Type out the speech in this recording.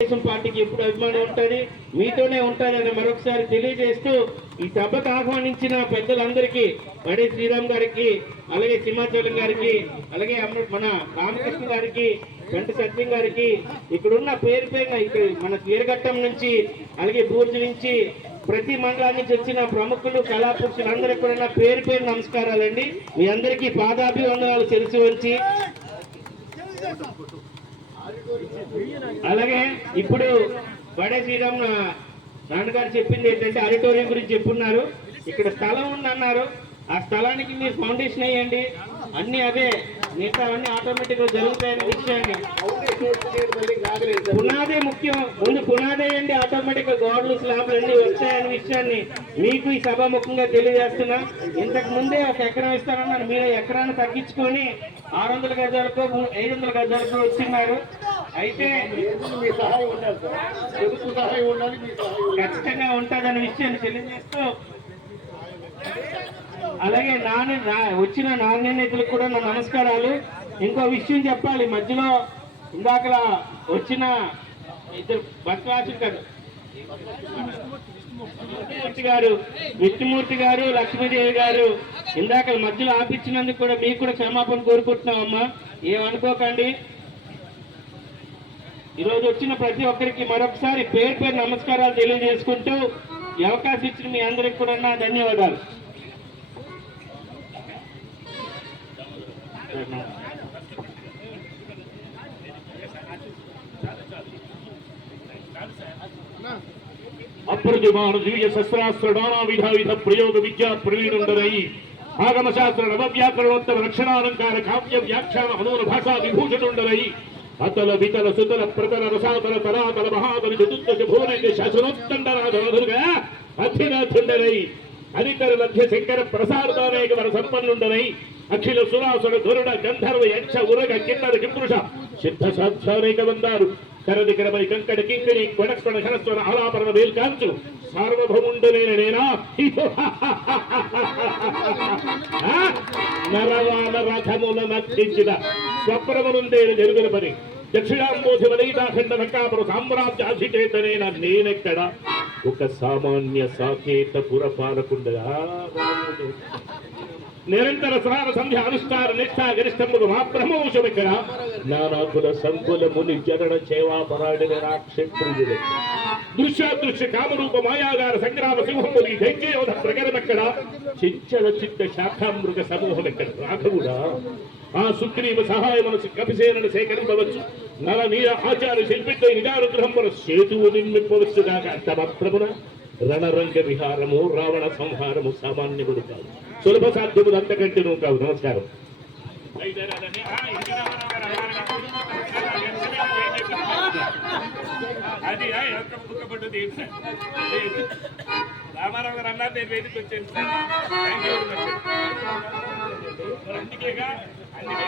తెలుగుదేశం పార్టీకి ఎప్పుడు అభిమానం ఉంటుంది, మీతోనే ఉంటుందని మరొకసారి తెలియజేస్తూ ఈ సభకు ఆహ్వానించిన పెద్దలందరికీ బడే శ్రీరామ్ గారికి, అలాగే సింహాచలం గారికి, అలాగే మన రామకృష్ణ గారికి, వెంట సత్యం గారికి, ఇక్కడున్న పేరు ఇక్కడ మన వీరఘట్టం నుంచి అలాగే బూర్జు నుంచి ప్రతి మండలం నుంచి వచ్చిన ప్రముఖులు కళాపురుషులందరికీ కూడా పేరు పేరు నమస్కారాలండి. మీ అందరికీ పాదాభివందనాలు తెలిసి వచ్చి అలాగే ఇప్పుడు బడే శ్రీరామ్ నాన్నగారు చెప్పింది ఏంటంటే ఆడిటోరియం గురించి చెప్పున్నారు. ఇక్కడ స్థలం ఉందన్నారు, ఆ స్థలానికి మీరు ఫౌండేషన్ వేయండి, అన్ని అదే మిగతా అన్ని ఆటోమేటిక్ గా జరుగుతాయనే విషయాన్ని, పునాదే ముఖ్యం, ముందు పునాదే అండి, ఆటోమేటిక్ గా గోడలు స్లాబ్లు అన్ని వచ్చాయనే విషయాన్ని మీకు ఈ సభాముఖంగా తెలియజేస్తున్నా. ఇంతకు ముందే ఒక ఎకరం ఇస్తారన్నారు, మీరు ఎకరాన్ని తగ్గించుకొని 600 గజాలకు 500 గజాలకు వచ్చిన్నారు. అయితే ఖచ్చితంగా ఉంటుందనే విషయాన్ని తెలియజేస్తూ అలాగే వచ్చిన నాణ్యతలకు కూడా నా నమస్కారాలు. ఇంకో విషయం చెప్పాలి, మధ్యలో ఇందాక వచ్చిన ఇద్దరు భక్తరాజు గారు, విష్ణుమూర్తి గారు, లక్ష్మీదేవి గారు ఇందాక మధ్యలో ఆపించినందుకు కూడా మీకు కూడా క్షమాపణ కోరుకుంటున్నామమ్మా, ఏమనుకోకండి. ఈరోజు వచ్చిన ప్రతి ఒక్కరికి మరొకసారి పేరు పేరు నమస్కారాలు తెలియజేసుకుంటూ ఈ అవకాశం ఇచ్చిన మీ అందరికి కూడా నా ధన్యవాదాలు. అప్రతిమాన దివ్య శస్త్రాస్త్ర నానావిధ విధ ప్రయోగ విద్యా ప్రవీణుండరై ఆగమశాస్త్ర నవవ్యాకరణోత్తర రక్షణాలంకార కావ్య వ్యాఖ్యాన అనూన భాషా విభూషణుండరై అతల వితల సుతల ప్రతల రసాతల తలాతల మహాతల చతుర్దశ భువన శాసనోత్తండరాధుగా అధినాథుండరై అనితర మధ్య శంకర ప్రసారదానేక వర సంపన్నుండరై అఖిల సురాసుర ధురుడ గంధర్వ యక్ష ఉరగ కిన్నర కిపురుష సిద్ధ సాధ్యానేక వందారు కరదికరమై కంకడ కింకిణి కొడస్వర హరస్వర ఆలాపరణ వేల్కాంచు సార్వభౌముండనేన నేనా నరవాన రథముల నర్చించిన స్వప్రమనుందేను జరుగుల పని దక్షిణాంబోధి వలయితాఖండ నక్కాపుర సామ్రాజ్యాధిచేతనేన నేనెక్కడ ఒక సామాన్య సాకేత పురపాలకుండగా నిరంతర స్నాన సంధ్య అనుష్ఠాన నిష్ఠా గరిష్టములు మా బ్రహ్మవంశమిక్కడ నానాకుల సంకుల ముని జగణ సేవాపరాడిన రాక్షప్రియుడు దృశ్యాదృశ్య కామరూప మాయాగార సంగ్రామ సింహముని దైత్యయోధ ప్రగరమెక్కడ చించల చిత్త శాఖామృగ సమూహం ఎక్కడ రాఘవుడా ఆ సుగ్రీవ సహాయమును కపిసేనని సేకరింపవచ్చు నల నీర ఆచార్య శిల్పితో నిజానుగ్రహం మన సేతువు నిర్మింపవచ్చు కాక తమప్రమున రణరంగ విహారము రావణ సంహారము సామాన్యముడు కాదు, సులభ సాధ్యములు అంతకంటే నువ్వు కావు. నమస్కారం. అది రామారావు గారు అన్నారు, నేను వేదిక వచ్చాను సార్. అందుకేగా అందుకే